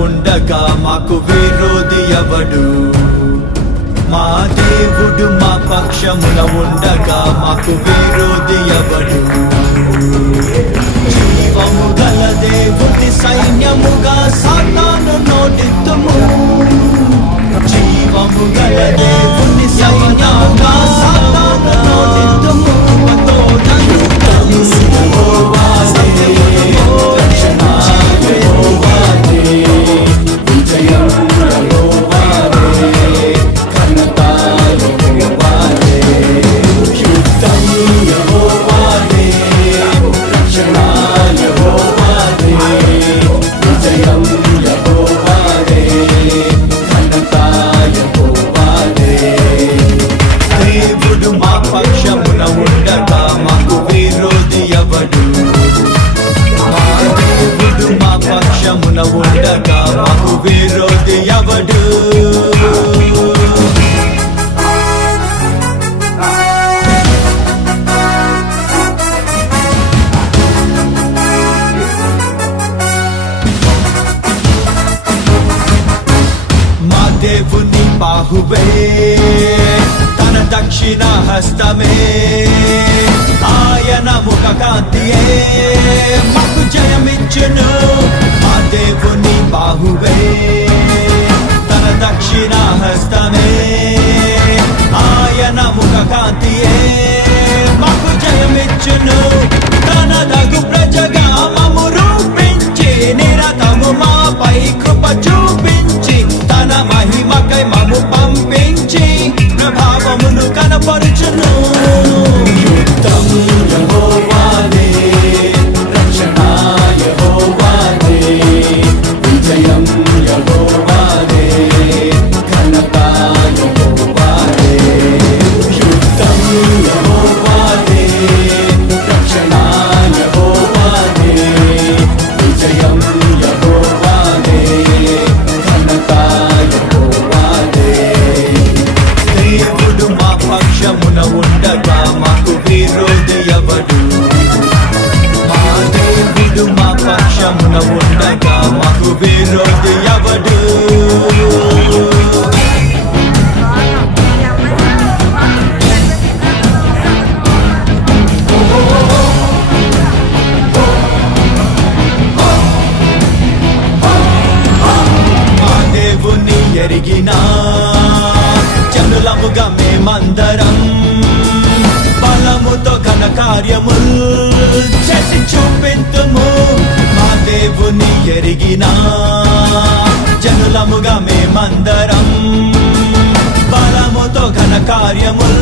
ఉండగా మాకు విరోధి ఎవడు? మా దేవుడు మా పక్షమున ఉండగా మాకు విరోధి ఎవడు? జీవము గల దేవుని సైన్యముగా సాతాను నోటిత్తుము. జీవము గల దేవుని సైన్యముగా సాతాను నోటిత్తుము. ఉండగా మాకు విరోధి ఎవడు? మా దేవుని బాహువే తన దక్షిణ హస్తమే, ఆయన ముఖ కాంతియే మాకు జయమిచ్చును. మా దేవుని బాహువే తన దక్షిణ హస్తమే, ఆయన ముఖ కాంతియే మాకు జయమిచ్చును. తన దగు ప్రజగా మమ్ము రూపించి నిరతము మాపై కృప చూపించి తన మహిమకై మమ్ము పంపించి ప్రభావమును కనపరుచును. యుద్ధం యెహోవాదే, రక్షణ యెహోవాదే, విజయం యెహోవాదే, ఘనత యెహోవాదే. యుద్ధం యెహోవాదే, రక్షణ యెహోవాదే, విజయం యెహోవాదే, ఘనత యెహోవాదే. దేవుడు మా పక్షమున ఉండగా మాకు విరోధి ఎవడు? మా దేవుడు మా పక్షమున ఉండగా మాకు విరోధి ఎవడు? మా దేవుని ఎరిగినా జనులముగా మేమందరం బలముతో ఘన కార్యముల్ చేసి చూపింతుము. మా దేవుని ఎరిగినా జనులముగా మేమందరం బలముతో ఘన కార్యముల్